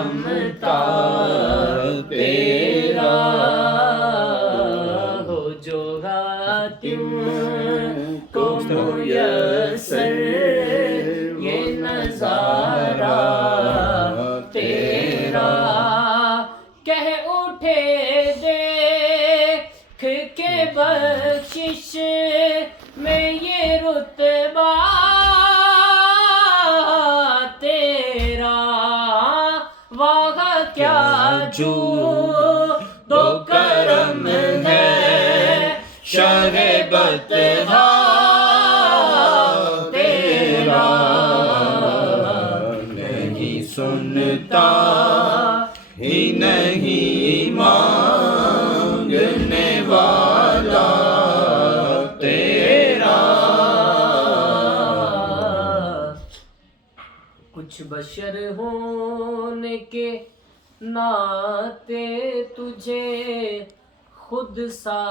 करमता तेरा हो जो हातिम को मुयस्सर ये नजारा तेरा कह उठे देख के बख्शिश में ये रुतबा तेरा वाह क्या जू दो करम है शहे बतहा तेरा नहीं सुनता ही नहीं मांगने वाला तेरा कुछ बशर होने के नाते तुझे खुद सा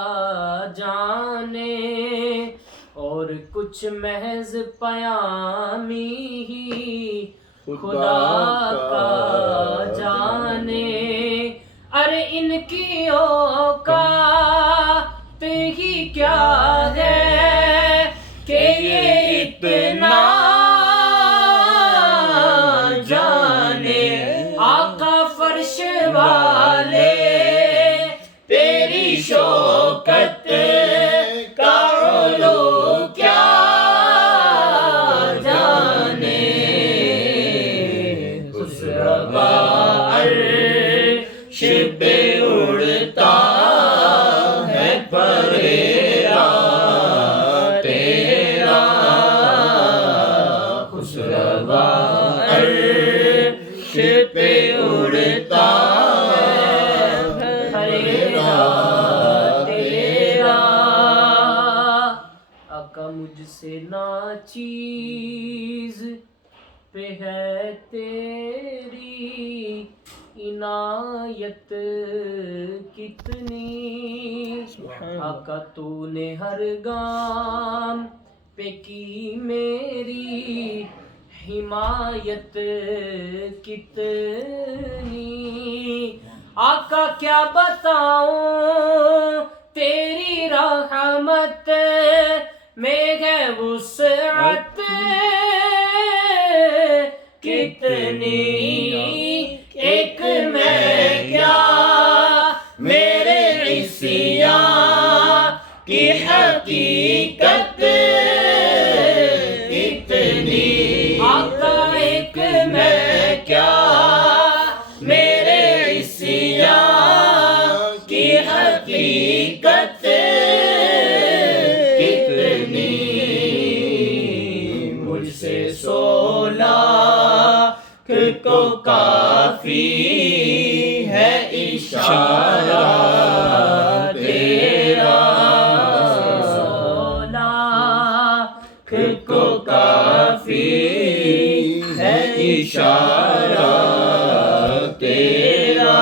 जाने और कुछ महज पयामी ही खुदा का जाने अरे इनकी औकात ही क्या है कि ये इतना जाने आका फर्श वाले तेरी शौकत का उलू क्या जाने खुसरवा अर्श पे उड़ता है परेरा तेरा खुसरवा अर्श पे उड़ता मुझसे ना चीज पे है तेरी इनायत कितनी आका तूने हर गाम पे की मेरी हिमायत कितनी आका क्या बताऊं तेरी रहमत में है वुसअत कितनी एक मैं क्या मेरे इसिया की हकीकत कितनी आका एक मैं क्या मेरे इसिया की हकीकत को काफी है इशारा तेरा लाख को काफी है इशारा तेरा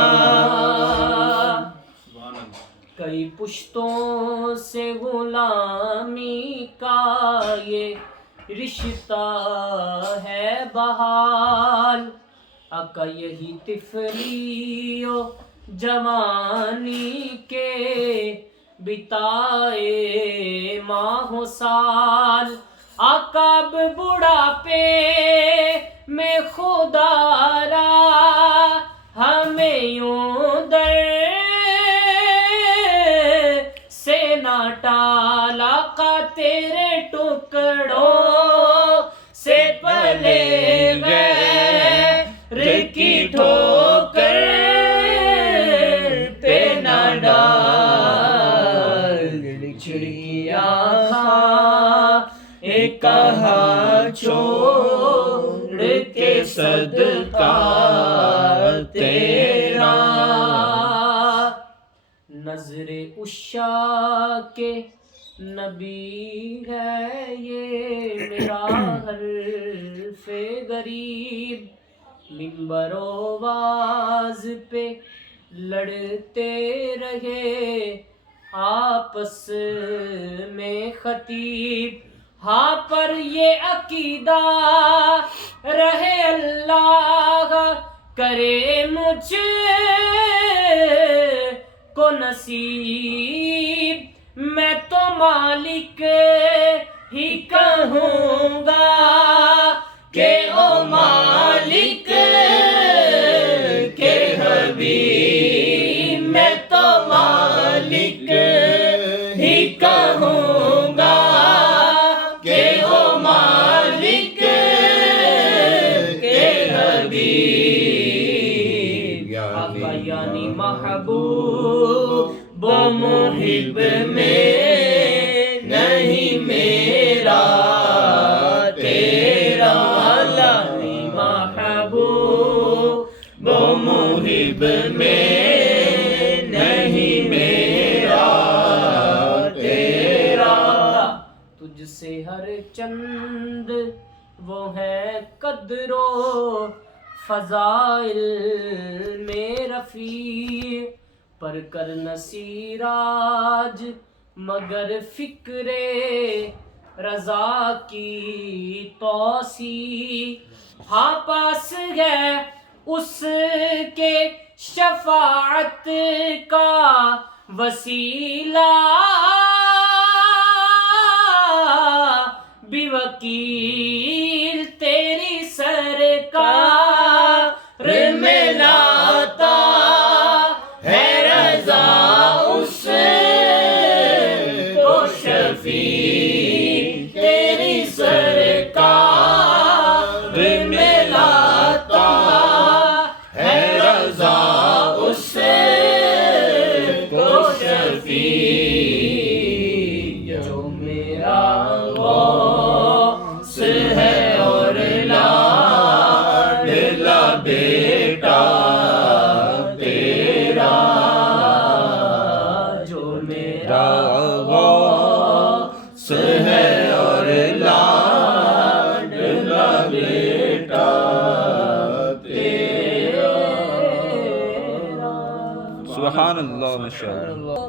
कई पुश्तों से गुलामी का ये रिश्ता है बहाल आका यही तिफलियो जवानी के बिताए माहो साल आका अब बुढ़ापे में खुदारा हमें यूं दर से ना टाला का तेरे टुकड़ों से पले गए की ठोकर पे ना डाल चिड़िया खा एक कहा छोड़ के सदका तेरा नजरे उषा के नबी है ये मेरा हर्फे गरीब मिंबरो वाज पे लड़ते रहे आपस में खतीब हाँ पर ये अकीदा रहे अल्लाह करे मुझ को नसीब, मैं तो मालिक ही कहूँगा के ओ मालिक के हबीब, मैं तो मालिक ही कहूँगा के ओ मालिक के हबीब। आका यानी महबूब वो मुहिब में नहीं मेरा तेरा, यानी महबूब वो मुहिब में नहीं मेरा तेरा। तुझसे हर चंद वो है कदरो फजाइल में रफी, पर कर नसीराज मगर फिक्रे रजा की तौसी। हाँ पास है उसके शफाअत का वसीला, बिवकील तेरी सरकार में लाता है रजा उसको शफी, तेरी सरकार में लाता है रजा उसको शफी। जो मेरा गौस है और लाडला बेटा तेरा, जो मेरा गौस है और लाडला बेटा तेरा। सुभान अल्लाह, माशाअल्लाह।